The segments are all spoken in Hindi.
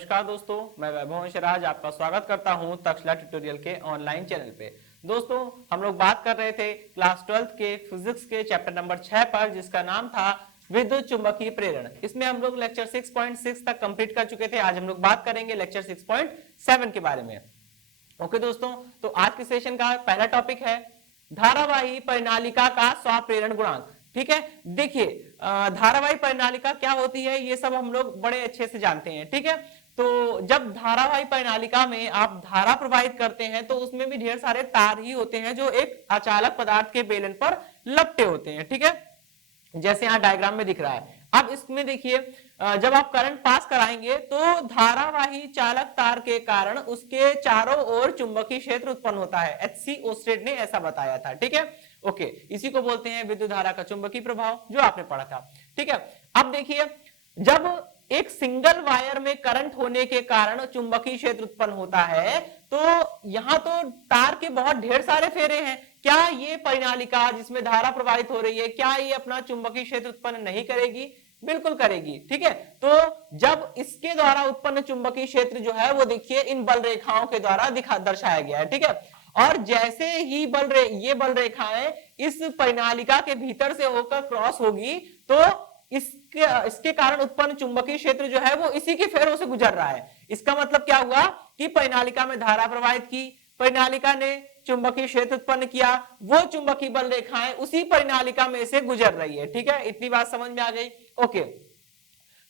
नमस्कार दोस्तों, मैं वैभव शराज आपका स्वागत करता हूं तक्षशिला ट्यूटोरियल के ऑनलाइन चैनल पे। दोस्तों, हम लोग बात कर रहे थे क्लास 12 के फिजिक्स के चैप्टर नंबर 6 पर, जिसका नाम था विद्युत चुंबकीय प्रेरण। इसमें हम लोग लेक्चर 6.6 तक कंप्लीट कर चुके थे। आज हम लोग बात करेंगे लेक्चर 6.7 के बारे में। ओके दोस्तों, तो आज के सेशन का पहला टॉपिक है धारावाही परिनालिका का स्वप्रेरण गुणांक। ठीक है, देखिए धारावाही परिनालिका क्या होती है ये सब हम लोग बड़े अच्छे से जानते हैं। ठीक है, तो जब धारावाही परिनालिका में आप धारा प्रवाहित करते हैं तो उसमें भी ढेर सारे तार ही होते हैं जो एक अचालक पदार्थ के बेलन पर लपटे होते हैं। ठीक है, जैसे यहाँ डायग्राम में दिख रहा है। अब इसमें देखिए जब आप करंट पास कराएंगे तो धारावाही चालक तार के कारण उसके चारों ओर चुंबकीय क्षेत्र उत्पन्न होता है। एच.सी. ओस्टेड ने ऐसा बताया था। ठीक है, ओके, इसी को बोलते हैं विद्युत धारा का चुंबकीय प्रभाव, जो आपने पढ़ा था। ठीक है, अब देखिए जब एक सिंगल वायर में करंट होने के कारण चुंबकीय क्षेत्र उत्पन्न होता है तो यहां तो तार के बहुत ढेर सारे फेरे हैं। क्या ये परिनालिका जिसमें धारा प्रवाहित हो रही है, क्या ये अपना चुंबकीय क्षेत्र उत्पन्न नहीं करेगी? बिल्कुल करेगी। ठीक है, तो जब इसके द्वारा उत्पन्न चुंबकीय क्षेत्र जो है वो देखिए इन बल रेखाओं के द्वारा दर्शाया गया है। ठीक है, और जैसे ही ये बल रेखाएं इस परिनालिका के भीतर से होकर क्रॉस होगी तो इसके कारण उत्पन्न चुंबकीय क्षेत्र जो है वो इसी के फेरों से गुजर रहा है। इसका मतलब क्या हुआ कि परिनालिका में धारा प्रवाहित की, परिनालिका ने चुंबकीय क्षेत्र उत्पन्न किया, वो चुंबकीय बल रेखाएं उसी परिनालिका में से गुजर रही है। ठीक है, इतनी बात समझ में आ गई। ओके,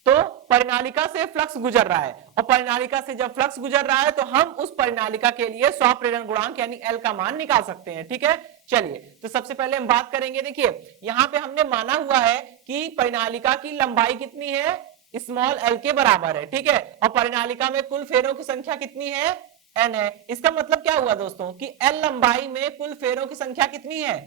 तो परिनालिका से फ्लक्स गुजर रहा है और परिनालिका से जब फ्लक्स गुजर रहा है तो हम उस परिनालिका के लिए स्वप्रेरण गुणांक यानी एल का मान निकाल सकते हैं। ठीक है, चलिए तो सबसे पहले हम बात करेंगे। देखिए यहां पे हमने माना हुआ है कि परिनालिका की लंबाई कितनी है, स्मॉल एल के बराबर है। ठीक है, और परिनालिका में कुल फेरों की संख्या कितनी है, एन है। इसका मतलब क्या हुआ दोस्तों कि एल लंबाई में कुल फेरों की संख्या कितनी है,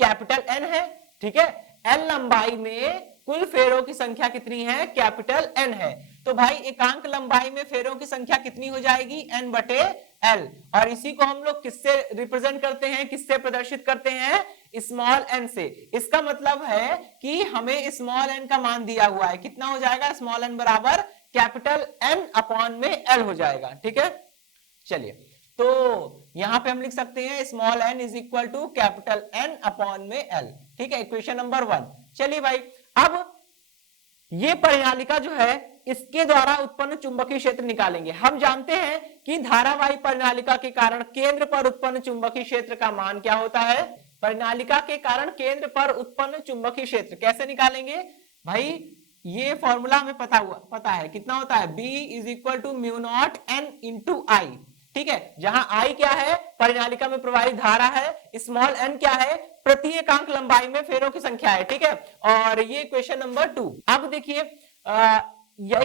कैपिटल एन है। ठीक है, एल लंबाई में कुल फेरों की संख्या कितनी है, कैपिटल एन है। तो भाई एकांक लंबाई में फेरों की संख्या कितनी हो जाएगी, एन बटे एल। और इसी को हम लोग किससे रिप्रेजेंट करते हैं, किससे प्रदर्शित करते हैं, स्मॉल एन से। इसका मतलब है कि हमें स्मॉल एन का मान दिया हुआ है, कितना हो जाएगा, स्मॉल एन बराबर कैपिटल एन अपॉन में एल हो जाएगा। ठीक है, चलिए तो यहां पे हम लिख सकते हैं small N is equal to capital N upon में एल। ठीक है, इक्वेशन नंबर 1। चलिए भाई, अब ये परिनालिका जो है इसके द्वारा उत्पन्न चुंबकीय क्षेत्र निकालेंगे। हम जानते हैं कि धारावाही परिनालिका के कारण केंद्र पर उत्पन्न चुंबकीय क्षेत्र का मान क्या होता है, परिनालिका के कारण केंद्र पर उत्पन्न चुंबकीय क्षेत्र कैसे निकालेंगे भाई, ये फॉर्मूला हमें पता है कितना होता है, B is equal to mu naught N into I. ठीक है, जहां आई क्या है, परिनालिका में प्रवाहित धारा है, स्मॉल एन क्या है, प्रति एकांक लंबाई में फेरों की संख्या है। ठीक है, और ये क्वेश्चन नंबर 2। अब देखिए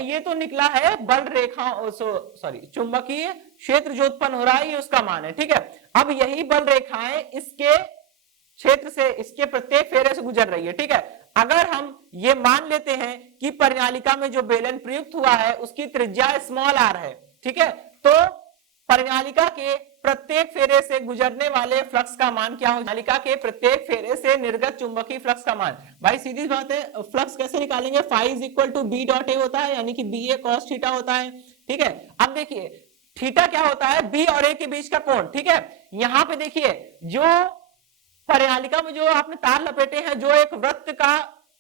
ये तो निकला है बल रेखा सॉरी चुंबकीय क्षेत्र जो उत्पन्न हो रहा है ये उसका मान है। ठीक है, अब यही बल रेखाएं इसके क्षेत्र से, इसके प्रत्येक फेरे से गुजर रही है। ठीक है, अगर हम ये मान लेते हैं कि परिनालिका में जो बेलन प्रयुक्त हुआ है उसकी त्रिज्या स्मॉल आर है। ठीक है, तो परिनालिका के प्रत्येक फेरे से गुजरने वाले फ्लक्स का मान क्या हो, परिनालिका के प्रत्येक फेरे से निर्गत चुंबकीय फ्लक्स का मान। भाई सीधी बात है, फ्लक्स कैसे निकालेंगे, phi is equal to B dot A होता है, यानी कि बी ए कॉस थीटा होता है। ठीक है, अब देखिए थीटा क्या होता है, बी और ए के बीच का कोण। ठीक है, यहां पे देखिए जो परिनालिका में जो आपने तार लपेटे हैं, जो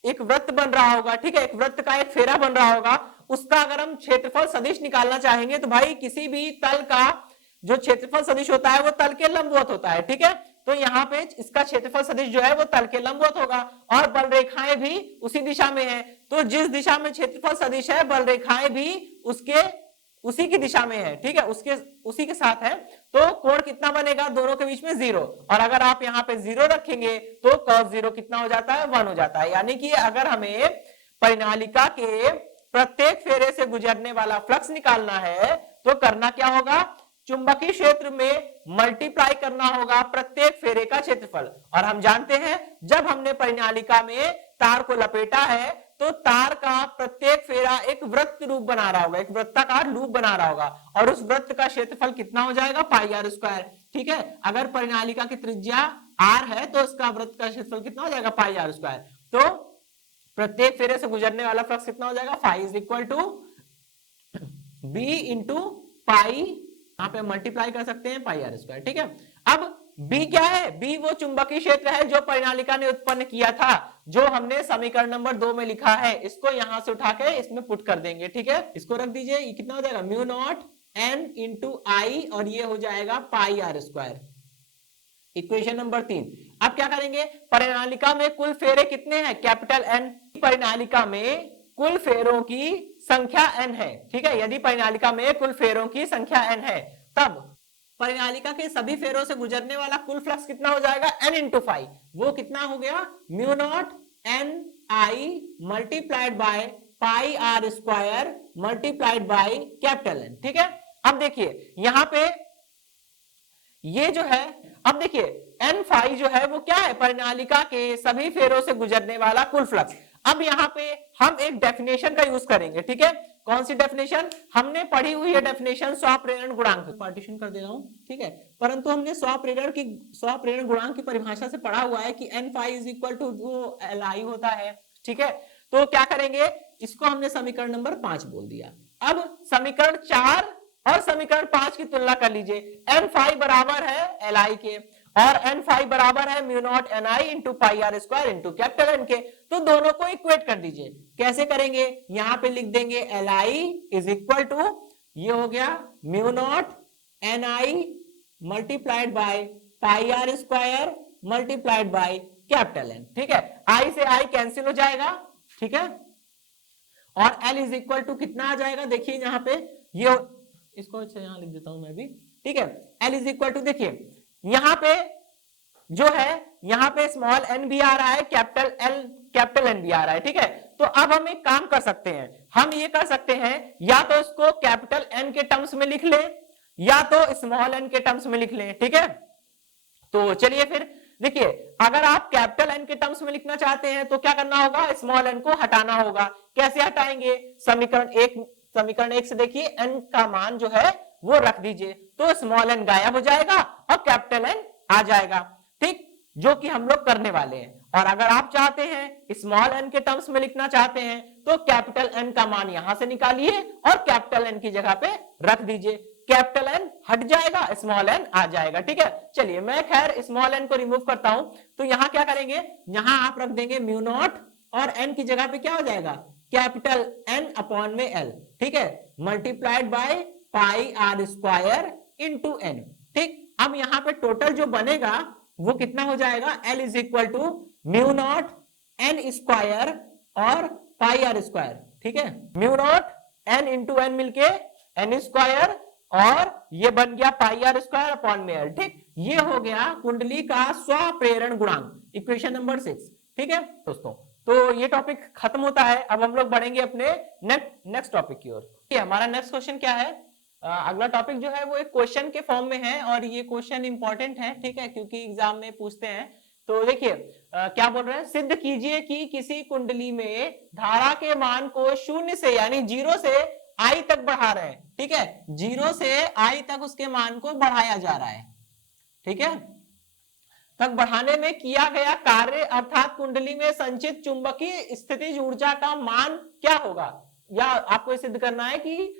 एक वृत्त बन रहा होगा। ठीक है, एक वृत्त का एक फेरा बन रहा होगा, उसका अगर हम क्षेत्रफल सदिश निकालना चाहेंगे तो भाई किसी भी तल का जो क्षेत्रफल सदिश होता है वो तल के लंबवत होता है। ठीक है, तो यहाँ पे इसका क्षेत्रफल सदिश जो है वो तल के लंबवत होगा और बल रेखाएं भी उसी दिशा में है। तो जिस दिशा में क्षेत्रफल सदिश है बल रेखाएं भी उसी की दिशा में है। ठीक है, उसी के साथ है, तो कोण कितना बनेगा, दोनों के बीच में 0। और अगर आप यहाँ पे 0 रखेंगे तो cos 0 कितना हो जाता है, 1 हो जाता है। यानी कि अगर हमें परिनालिका के प्रत्येक फेरे से गुजरने वाला फ्लक्स निकालना है तो करना क्या होगा, चुंबकीय क्षेत्र में मल्टीप्लाई करना होगा प्रत्येक फेरे का क्षेत्रफल। और हम जानते हैं जब हमने परिनालिका में तार को लपेटा है तो तार का प्रत्येक फेरा एक वृत्त रूप बना रहा होगा, एक वृत्ताकार लूप बना रहा होगा, और उस वृत्त का क्षेत्रफल कितना हो जाएगा, पाई आर स्क्वायर। ठीक है, अगर परिनालिका की त्रिज्या आर है तो उसका वृत्त का क्षेत्रफल कितना हो जाएगा, पाई आर स्क्वायर। तो प्रत्येक फेरे से गुजरने वाला फ्लक्स कितना हो जाएगा, phi is equal to B into pi, यहाँ पे मल्टीप्लाई कर सकते हैं पाई आर स्क्वायर। ठीक है, अब बी क्या है, बी वो चुंबकीय क्षेत्र है जो परिनालिका ने उत्पन्न किया था, जो हमने समीकरण नंबर 2 में लिखा है। इसको यहां से उठा के इसमें पुट कर देंगे। ठीक है, इसको रख दीजिए, ये कितना हो जाएगा, म्यू नॉट एन इंटू आई, और ये हो जाएगा पाई आर स्क्वायर। Equation number 3। अब क्या करेंगे, परिनालिका में कुल फेरे कितने हैं, कैपिटल एन। परिनालिका में कुल फेरों की संख्या n है। ठीक है, यदि परिनालिका में कुल फेरों की संख्या n है, तब परिनालिका के सभी फेरों से गुजरने वाला कुल फ्लक्स कितना हो जाएगा, n इंटू फाइव। वो कितना हो गया, mu naught N I multiplied by pi R square multiplied by capital N। ठीक है, अब देखिए यहां पे ये जो है, अब देखिए एन फाई जो है वो क्या है, परिनालिका के सभी फेरों से गुजरने वाला कुल फ्लक्स। अब यहाँ पे हम एक डेफिनेशन का यूज करेंगे। ठीक है, कौन सी डेफिनेशन, हमने पढ़ी हुई है डेफिनेशन स्वप्रेरण गुणांक, पार्टीशन कर दे रहा हूं। ठीक है, परंतु हमने स्वप्रेरण गुणांक की परिभाषा से पढ़ा हुआ है कि N phi is equal to जो एल आई होता है। ठीक है, तो क्या करेंगे, इसको हमने समीकरण नंबर 5 बोल दिया। अब समीकरण 4 और समीकरण 5 की तुलना कर लीजिए। एन फाई बराबर है एल आई के, और एन फाई बराबर है mu naught N I into pi R square into capital N के। तो दोनों को इक्वेट कर दीजिए। कैसे करेंगे, यहां पे लिख देंगे L I is equal to, ये हो गया mu naught N I multiplied by pi R square multiplied by capital N. ठीक है, आई से आई कैंसिल हो जाएगा। ठीक है, और एल इज इक्वल टू कितना आ जाएगा, देखिए यहां पे, ये इसको अच्छा यहां लिख देता हूं मैं भी। ठीक है, एल इज इक्वल टू, देखिए यहां पे जो है, यहां पे स्मॉल एन भी आ रहा है, कैपिटल एन भी आ रहा है। ठीक है, तो अब हम एक काम कर सकते हैं, हम ये कर सकते हैं, या तो इसको कैपिटल एन के टर्म्स में लिख लें, या तो स्मॉल एन के टर्म्स में लिख लें। ठीक है, तो चलिए फिर देखिए, अगर आप कैपिटल एन के टर्म्स में लिखना चाहते हैं तो क्या करना होगा, स्मॉल एन को हटाना होगा। कैसे हटाएंगे, समीकरण 1 से देखिए एन का मान जो है वो रख दीजिए, तो स्मॉल एन गायब हो जाएगा और कैपिटल एन आ जाएगा। ठीक, जो कि हम लोग करने वाले हैं। और अगर आप चाहते हैं स्मॉल एन के टर्म्स में लिखना चाहते हैं तो कैपिटल एन का मान यहां से निकालिए और कैपिटल एन की जगह पे रख दीजिए। कैपिटल एन हट जाएगा, स्मॉल एन आ जाएगा। ठीक है, चलिए मैं खैर स्मॉल एन को रिमूव करता हूं। तो यहां क्या करेंगे, यहां आप रख देंगे म्यू नॉट, और एन की जगह पे क्या हो जाएगा, कैपिटल एन अपॉन में एल। ठीक है, multiplied by pi R square into N. ठीक, अब यहां पे टोटल जो बनेगा वो कितना हो जाएगा, L is equal to mu naught N square और पाई आर स्क्वायर। ठीक है, mu naught N into N मिलके एन स्क्वायर, और ये बन गया पाई आर स्क्वायर अपॉन में एल। ठीक, ये हो गया कुंडली का स्वप्रेरण गुणांक, इक्वेशन नंबर 6। ठीक है दोस्तों, तो ये टॉपिक खत्म होता है। अब हम लोग बढ़ेंगे अपने नेक्स्ट टॉपिक की ओर। हमारा नेक्स्ट क्वेश्चन क्या है, अगला टॉपिक जो है वो एक क्वेश्चन के फॉर्म में है, और ये क्वेश्चन इंपॉर्टेंट है। ठीक है, क्योंकि एग्जाम में पूछते हैं। तो देखिए क्या बोल रहे हैं, सिद्ध कीजिए कि किसी कुंडली में धारा के मान को 0 से यानी 0 से आई तक बढ़ा रहे हैं। ठीक है, 0 से आई तक उसके मान को बढ़ाया जा रहा है। ठीक है, तक बढ़ाने में किया गया कार्य अर्थात कुंडली में संचित चुंबकीय स्थितिज ऊर्जा का मान क्या होगा, या आपको सिद्ध करना है कि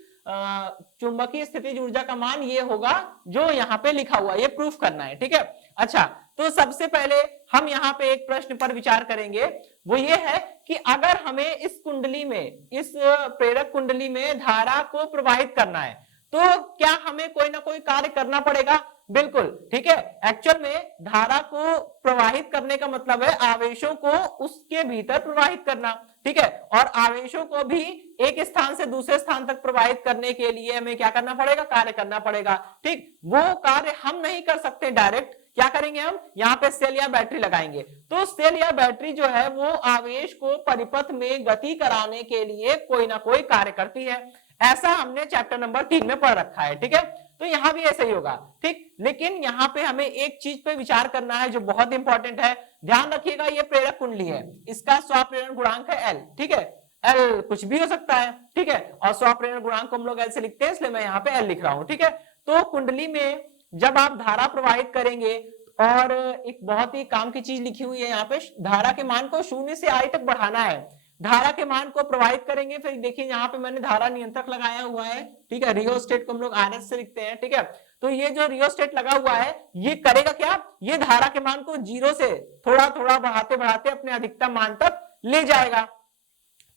चुंबकीय स्थितिज ऊर्जा का मान ये होगा जो यहाँ पे लिखा हुआ है, ये प्रूफ करना है। ठीक है, अच्छा तो सबसे पहले हम यहाँ पे एक प्रश्न पर विचार करेंगे, वो ये है कि अगर हमें इस कुंडली में, इस प्रेरक कुंडली में धारा को प्रवाहित करना है तो क्या हमें कोई ना कोई कार्य करना पड़ेगा। बिल्कुल ठीक है, एक्चुअल में धारा को प्रवाहित करने का मतलब है आवेशों को उसके भीतर प्रवाहित करना। ठीक है, और आवेशों को भी एक स्थान से दूसरे स्थान तक प्रवाहित करने के लिए हमें क्या करना पड़ेगा, कार्य करना पड़ेगा। ठीक, वो कार्य हम नहीं कर सकते डायरेक्ट, क्या करेंगे हम, यहाँ पे सेल या बैटरी लगाएंगे। तो सेल या बैटरी जो है वो आवेश को परिपथ में गति कराने के लिए कोई ना कोई कार्य करती है। ऐसा हमने चैप्टर नंबर 3 में पढ़ रखा है। ठीक है, तो यहां भी ऐसा ही होगा। ठीक, लेकिन यहां पे हमें एक चीज पे विचार करना है जो बहुत इंपॉर्टेंट है। ध्यान रखिएगा, ये प्रेरक कुंडली है, इसका स्वप्रेरण गुणांक है एल। ठीक है, एल कुछ भी हो सकता है। ठीक है, और स्वप्रेरण गुणांक को हम लोग एल से लिखते हैं, इसलिए मैं यहाँ पे एल लिख रहा हूं। ठीक है, तो कुंडली में जब आप धारा प्रवाहित करेंगे, और एक बहुत ही काम की चीज लिखी हुई है यहाँ पे, धारा के मान को 0 से आई तक बढ़ाना है, धारा के मान को प्रवाहित करेंगे। फिर देखिए यहाँ पे मैंने धारा नियंत्रक लगाया हुआ है, ठीक है, रियोस्टेट को हम लोग RS से लिखते हैं, ठीक है। तो ये जो रियोस्टेट लगा हुआ है ये करेगा क्या, ये धारा के मान को 0 से थोड़ा थोड़ा बढ़ाते बढ़ाते अपने अधिकतम मान तक ले जाएगा,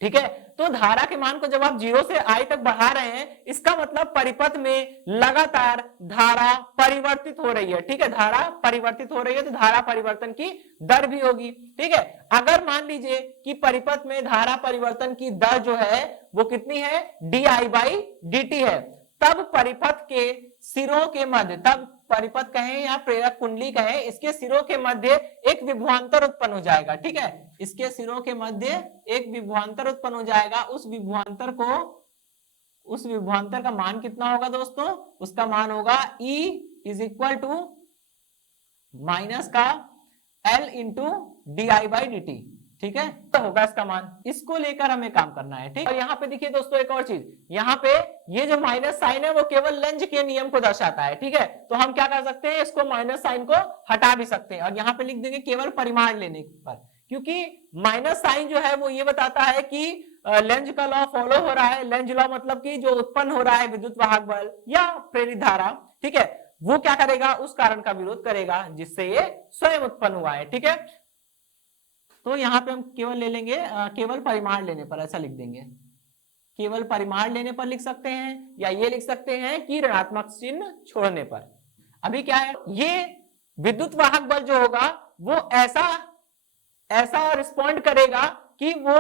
ठीक है। तो धारा के मान को जब आप 0 से I तक बढ़ा रहे हैं, इसका मतलब परिपथ में लगातार धारा परिवर्तित हो रही है, ठीक है, धारा परिवर्तित हो रही है, तो धारा परिवर्तन की दर भी होगी, ठीक है। अगर मान लीजिए कि परिपथ में धारा परिवर्तन की दर जो है वो कितनी है, di/dt है, तब परिपथ के सिरों के मध्य, तब परिपथ कहें या प्रेरक कुंडली कहें, इसके सिरों के मध्य एक विभवांतर उत्पन्न हो जाएगा, ठीक है। इसके सिरों के मध्य एक विभवांतर उत्पन्न हो जाएगा। उस विभवांतर का मान कितना होगा दोस्तों, उसका मान होगा E = माइनस का L × di/dt, ठीक है, तो होगा इसका मान। इसको लेकर हमें काम करना है, ठीक। और यहाँ पे देखिए दोस्तों एक और चीज, यहाँ पे ये जो माइनस साइन है वो केवल लेंज के नियम को दर्शाता है, ठीक है। तो हम क्या कर सकते हैं, इसको माइनस साइन को हटा भी सकते हैं और यहाँ पे लिख देंगे केवल परिमाण लेने पर, क्योंकि माइनस साइन जो है वो ये बताता है कि लेंज का लॉ फॉलो हो रहा है। लेंज लॉ मतलब कि जो उत्पन्न हो रहा है विद्युत वाहक बल या प्रेरित धारा, ठीक है, वो क्या करेगा, उस कारण का विरोध करेगा जिससे ये स्वयं उत्पन्न हुआ है, ठीक है। तो यहाँ पे हम केवल ले लेंगे केवल परिमाण लेने पर, ऐसा लिख देंगे, केवल परिमाण लेने पर लिख सकते हैं, या ये लिख सकते हैं कि ऋणात्मक चिन्ह छोड़ने पर। अभी क्या है, ये विद्युत वाहक बल जो होगा वो ऐसा रिस्पॉन्ड करेगा कि वो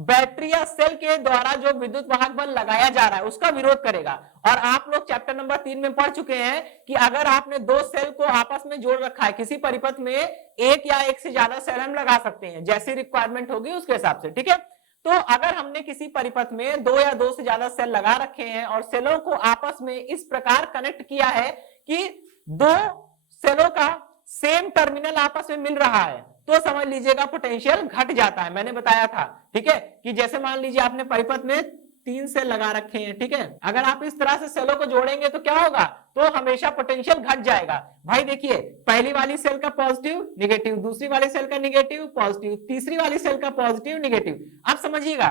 बैटरी या सेल के द्वारा जो विद्युत वाहक बल लगाया जा रहा है उसका विरोध करेगा। और आप लोग चैप्टर नंबर 3 में पढ़ चुके हैं कि अगर आपने दो सेल को आपस में जोड़ रखा है, किसी परिपथ में एक या एक से ज्यादा सेल हम लगा सकते हैं, जैसी रिक्वायरमेंट होगी उसके हिसाब से, ठीक है। तो अगर हमने किसी परिपथ में दो या दो से ज्यादा सेल लगा रखे हैं और सेलों को आपस में इस प्रकार कनेक्ट किया है कि दो सेलों का सेम टर्मिनल आपस में मिल रहा है, तो समझ लीजिएगा पोटेंशियल घट जाता है। मैंने बताया था, ठीक है, कि जैसे मान लीजिए आपने परिपथ में 3 सेल लगा रखे हैं, ठीक है, अगर आप इस तरह से सेलों को जोड़ेंगे तो क्या होगा, तो हमेशा पोटेंशियल घट जाएगा। भाई देखिए, पहली वाली सेल का पॉजिटिव नेगेटिव, दूसरी वाली सेल का नेगेटिव पॉजिटिव, तीसरी वाली सेल का पॉजिटिव नेगेटिव। आप समझिएगा,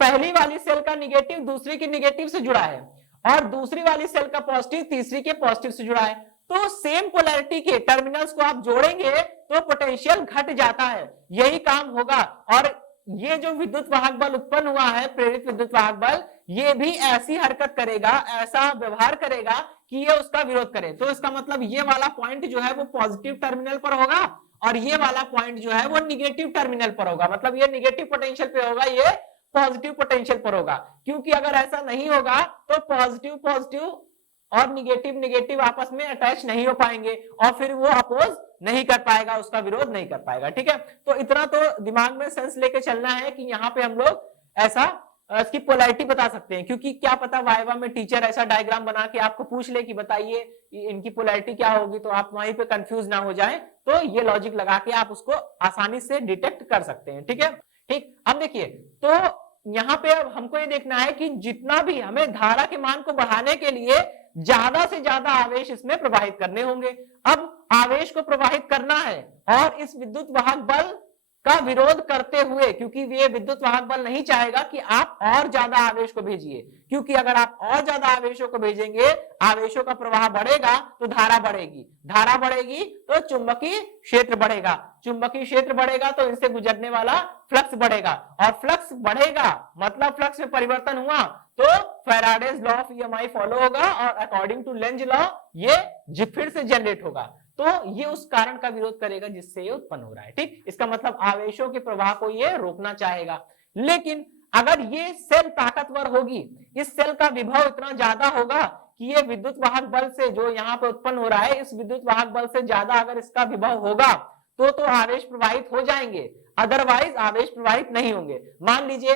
पहली वाली सेल का नेगेटिव दूसरी के नेगेटिव से जुड़ा है और दूसरी वाली सेल का पॉजिटिव तीसरी के पॉजिटिव से जुड़ा है। तो सेम पोलैरिटी के टर्मिनल्स को आप जोड़ेंगे तो पोटेंशियल घट जाता है, यही काम होगा। और ये जो विद्युत वाहक बल उत्पन्न हुआ है, प्रेरित विद्युत वाहक बल, ये भी ऐसी हरकत करेगा, ऐसा व्यवहार करेगा कि ये उसका विरोध करे। तो इसका मतलब ये वाला पॉइंट जो है वो पॉजिटिव टर्मिनल पर होगा और ये वाला पॉइंट जो है वो निगेटिव टर्मिनल पर होगा, मतलब ये निगेटिव पोटेंशियल पे होगा, ये पॉजिटिव पोटेंशियल पर होगा। क्योंकि अगर ऐसा नहीं होगा तो पॉजिटिव पॉजिटिव और निगेटिव निगेटिव आपस में अटैच नहीं हो पाएंगे और फिर वो अपोज नहीं कर पाएगा, उसका विरोध नहीं कर पाएगा, ठीक है। तो इतना तो दिमाग में सेंस लेके चलना है कि यहाँ पे हम लोग ऐसा इसकी पोलैरिटी बता सकते हैं, क्योंकि क्या पता वाइवा में टीचर ऐसा डायग्राम बना के आपको पूछ ले कि बताइए इनकी पोलैरिटी क्या होगी, तो आप वहीं पे कंफ्यूज ना हो जाए। तो ये लॉजिक लगा के आप उसको आसानी से डिटेक्ट कर सकते हैं, ठीक है। ठीक, अब देखिए, तो यहाँ पे अब हमको ये देखना है कि जितना भी हमें धारा के मान को बढ़ाने के लिए ज्यादा से ज्यादा आवेश इसमें प्रवाहित करने होंगे। अब आवेश को प्रवाहित करना है और इस विद्युत वाहक बल का विरोध करते हुए, क्योंकि ये विद्युत वाहक बल नहीं चाहेगा कि आप और ज्यादा आवेश को भेजिए, क्योंकि अगर आप और ज्यादा आवेशों को भेजेंगे, आवेशों का प्रवाह बढ़ेगा तो धारा बढ़ेगी, धारा बढ़ेगी तो चुंबकीय क्षेत्र बढ़ेगा, चुंबकीय क्षेत्र बढ़ेगा तो इनसे गुजरने वाला फ्लक्स बढ़ेगा, और फ्लक्स बढ़ेगा मतलब फ्लक्स में परिवर्तन हुआ तो Faraday's law of EMI follow होगा और अकॉर्डिंग टू लेंज लॉ ये फिर से जनरेट होगा। तो ये उस कारण का विरोध करेगा जिससे ये उत्पन्न हो रहा है, ठीक। इसका मतलब आवेशों के प्रवाह को ये रोकना चाहेगा। लेकिन अगर ये सेल ताकतवर होगी, इस सेल का विभव इतना ज्यादा होगा कि ये विद्युत वाहक बल से जो यहाँ पे उत्पन्न हो रहा है, इस विद्युत वाहक बल से ज्यादा अगर इसका विभव होगा तो आवेश प्रवाहित हो जाएंगे, अदरवाइज आवेश प्रवाहित नहीं होंगे। मान लीजिए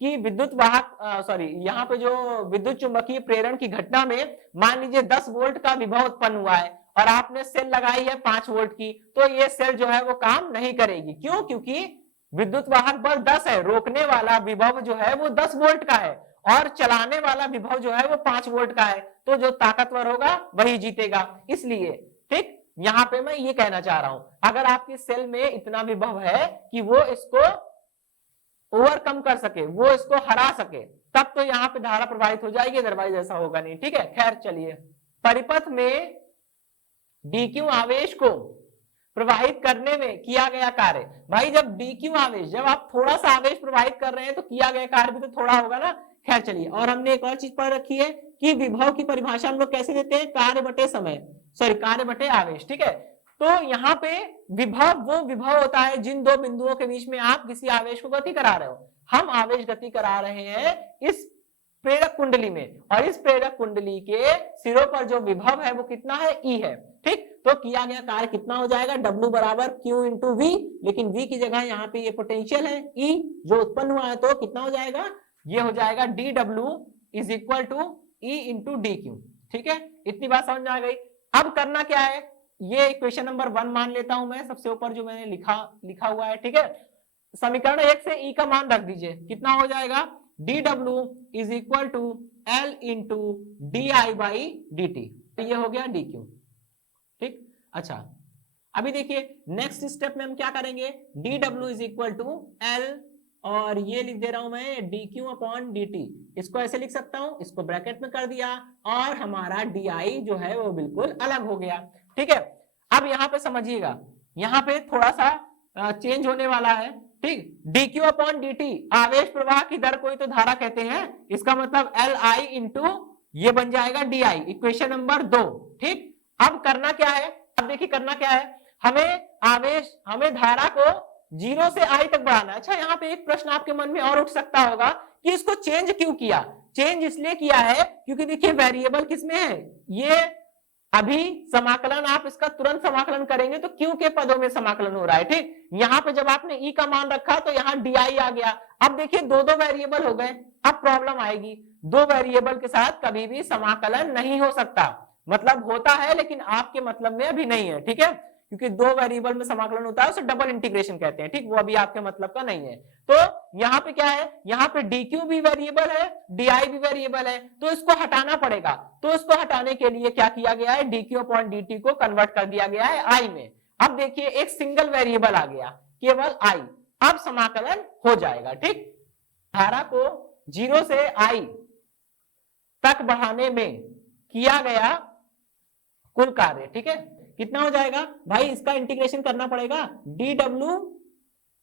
कि विद्युत वाहक यहाँ पे जो विद्युत चुंबकीय प्रेरण की घटना में मान लीजिए 10 वोल्ट का विभव उत्पन्न हुआ है और आपने सेल लगाई है 5 वोल्ट की, तो ये सेल जो है वो काम नहीं करेगी। क्यों? क्योंकि विद्युत वाहक बल 10 है, रोकने वाला विभव जो है वो 10 वोल्ट का है और चलाने वाला विभव जो है वो 5 वोल्ट का है, तो जो ताकतवर होगा वही जीतेगा। इसलिए ठीक, यहाँ पे मैं ये कहना चाह रहा हूं, अगर आपकी सेल में इतना विभव है कि वो इसको ओवरकम कर सके, वो इसको हरा सके, तब तो यहाँ पे धारा प्रवाहित हो जाएगी, अदरवाइज ऐसा होगा नहीं। ठीक है, खैर चलिए, परिपथ में dq आवेश को प्रवाहित करने में किया गया कार्य। भाई जब dq आवेश, जब आप थोड़ा सा आवेश प्रवाहित कर रहे हैं तो किया गया कार्य भी तो थोड़ा होगा ना। खैर चलिए, और हमने एक और चीज पढ़ रखी है कि विभव की परिभाषा हम लोग कैसे देते हैं, कार्य बटे समय, सॉरी कार्य बटे आवेश। ठीक है, तो यहाँ पे विभव वो विभव होता है जिन दो बिंदुओं के बीच में आप किसी आवेश को गति करा रहे हो। हम आवेश गति करा रहे हैं इस प्रेरक कुंडली में, और इस प्रेरक कुंडली के सिरों पर जो विभव है वो कितना है, E है। ठीक, तो किया गया कार्य कितना हो जाएगा, W बराबर Q इंटू V, लेकिन V की जगह यहाँ पे ये पोटेंशियल है E जो उत्पन्न हुआ है, तो कितना हो जाएगा, ये हो जाएगा dW is equal to E into DQ। ठीक है, इतनी बात समझ में आ गई। अब करना क्या है, ये इक्वेशन नंबर 1 मान लेता हूं मैं, सबसे ऊपर जो मैंने लिखा हुआ है। ठीक है, समीकरण 1 से E का मान रख दीजिए, कितना हो जाएगा, dW is equal to L into DI by DT, ये हो गया DQ। ठीक, अच्छा अभी देखिए नेक्स्ट स्टेप में हम क्या करेंगे, dW is equal to L, और ये लिख दे रहा हूं मैं dQ अपॉन dt, इसको ऐसे लिख सकता हूं, इसको ब्रैकेट में कर दिया, और हमारा DI जो है वो बिल्कुल अलग हो गया। ठीक है, अब यहाँ पे समझिएगा, यहाँ पे थोड़ा सा चेंज होने वाला है। ठीक, dQ अपॉन dt आवेश प्रवाह की दर को ही तो धारा कहते हैं, इसका मतलब Li इंटू ये बन जाएगा DI, इक्वेशन नंबर 2। ठीक, अब करना क्या है, अब देखिए करना क्या है, हमें धारा को 0 से I तक बढ़ाना है। अच्छा, यहाँ पे एक प्रश्न आपके मन में और उठ सकता होगा कि इसको चेंज क्यों किया। चेंज इसलिए किया है क्योंकि देखिए वेरिएबल किसमें है, ये अभी समाकलन, आप इसका तुरंत समाकलन करेंगे तो Q के पदों में समाकलन हो रहा है। ठीक, यहाँ पे जब आपने E का मान रखा तो यहाँ DI आ गया। अब देखिए दो वेरिएबल हो गए, अब प्रॉब्लम आएगी, दो वेरिएबल के साथ कभी भी समाकलन नहीं हो सकता, मतलब होता है लेकिन आपके मतलब में अभी नहीं है। ठीक है, क्योंकि दो वेरिएबल में समाकलन होता है उसे डबल इंटीग्रेशन कहते हैं। ठीक, वो अभी आपके मतलब का नहीं है। तो यहाँ पे क्या है, यहाँ पे dq भी वेरिएबल है, di भी वेरिएबल है, तो इसको हटाना पड़ेगा। तो इसको हटाने के लिए क्या किया गया है, dq अपॉन dt को कन्वर्ट कर दिया गया है I में। अब देखिए एक सिंगल वेरिएबल आ गया, केवल I, अब समाकलन हो जाएगा। ठीक, धारा को 0 से I तक बढ़ाने में किया गया कुल कार्य। ठीक है, कितना हो जाएगा भाई, इसका इंटीग्रेशन करना पड़ेगा, dW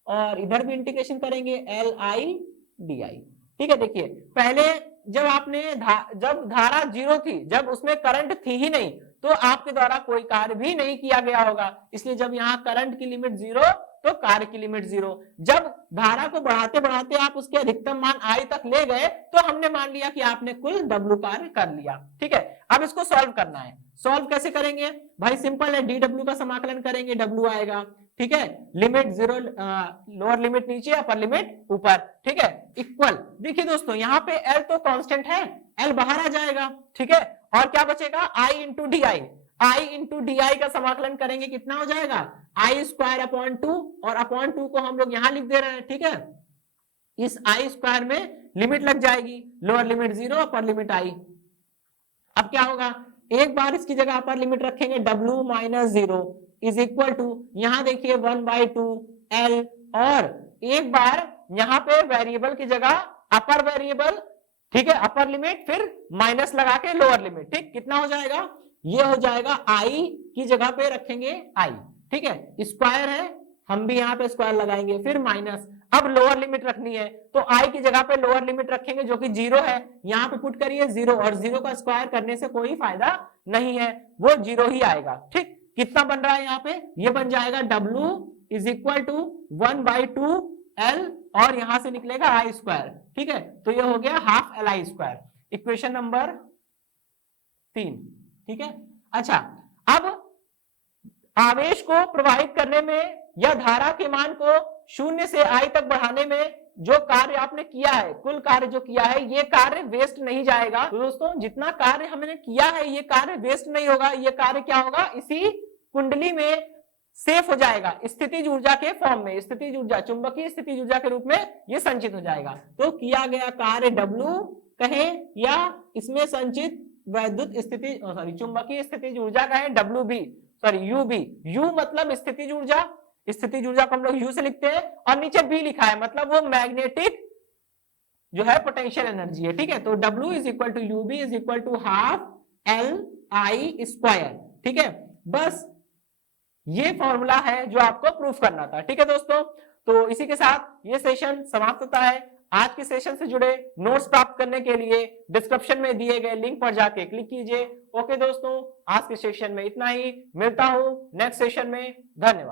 और इधर भी इंटीग्रेशन करेंगे Li di। ठीक है, देखिए पहले जब धारा 0 थी, जब उसमें करंट थी ही नहीं, तो आपके द्वारा कोई कार्य भी नहीं किया गया होगा, इसलिए जब यहाँ करंट की लिमिट 0 तो कार्य की लिमिट 0। जब धारा को बढ़ाते बढ़ाते आप उसके अधिकतम मान I तक ले गए तो हमने मान लिया कि आपने कुल W कार्य कर लिया। ठीक है, अब इसको सॉल्व करना है। सॉल्व कैसे करेंगे भाई, सिंपल है, dW का समाकलन करेंगे, W आएगा। ठीक है, लिमिट 0, लोअर लिमिट नीचे, अपर लिमिट ऊपर। ठीक है, इक्वल, देखिए दोस्तों यहाँ पे L तो कांस्टेंट है, L बाहर आ जाएगा। ठीक है, और क्या बचेगा, I इंटू डी आई का समाकलन करेंगे, कितना हो जाएगा, I स्क्वायर अपॉन 2, और अपॉन 2 को हम लोग यहाँ लिख दे रहे हैं। ठीक है, इस I स्क्वायर में लिमिट लग जाएगी, lower limit 0, upper limit I। अब क्या होगा, एक बार इसकी जगह अपर लिमिट रखेंगे, W minus 0 is equal to, यहाँ देखिए 1/2 L, और एक बार यहाँ पे वेरिएबल की जगह अपर वेरिएबल, ठीक है, अपर लिमिट, फिर माइनस लगा के लोअर लिमिट। ठीक, कितना हो जाएगा, ये हो जाएगा I की जगह पे रखेंगे I। ठीक है, स्क्वायर है, हम भी यहाँ पे स्क्वायर लगाएंगे, फिर माइनस, अब लोअर लिमिट रखनी है तो I की जगह पे लोअर लिमिट रखेंगे जो कि 0 है, यहाँ पे पुट करिए 0, और 0 का स्क्वायर करने से कोई फायदा नहीं है, वो 0 ही आएगा। ठीक, कितना बन रहा है यहाँ पे, ये बन जाएगा W is equal to 1/2 L, और यहां से निकलेगा I स्क्वायर। ठीक है, तो ये हो गया half Li square, equation number 3। ठीक है, अच्छा अब आवेश को प्रवाहित करने में या धारा के मान को 0 से I तक बढ़ाने में जो कार्य आपने किया है, कुल कार्य जो किया है, ये कार्य वेस्ट नहीं जाएगा। तो दोस्तों जितना कार्य हमने किया है ये कार्य वेस्ट नहीं होगा, ये कार्य क्या होगा, इसी कुंडली में सेफ हो जाएगा, स्थितिज ऊर्जा के फॉर्म में, स्थितिज ऊर्जा, चुंबकीय स्थितिज ऊर्जा के रूप में ये संचित हो जाएगा। तो किया गया कार्य W कहें, या इसमें संचित वैद्युत स्थिति, सॉरी चुंबकीय स्थितिज ऊर्जा कहें, WB, सॉरी UB, U मतलब स्थितिज ऊर्जा, स्थितिज ऊर्जा को हम लोग यू से लिखते हैं, और नीचे बी लिखा है, मतलब वो मैग्नेटिक जो है पोटेंशियल एनर्जी है, ठीक है। तो W is equal to U B is equal to half LI², ठीक है। बस ये फॉर्मूला है जो आपको प्रूफ करना था, ठीक है दोस्तों। तो इसी के साथ ये सेशन समाप्त होता है। आज के सेशन से जुड़े नोट्स प्राप्त करने के लिए डिस्क्रिप्शन में दिए गए लिंक पर जाके क्लिक कीजिए। ओके दोस्तों, आज के सेशन में इतना ही, मिलता हूं नेक्स्ट सेशन में, धन्यवाद।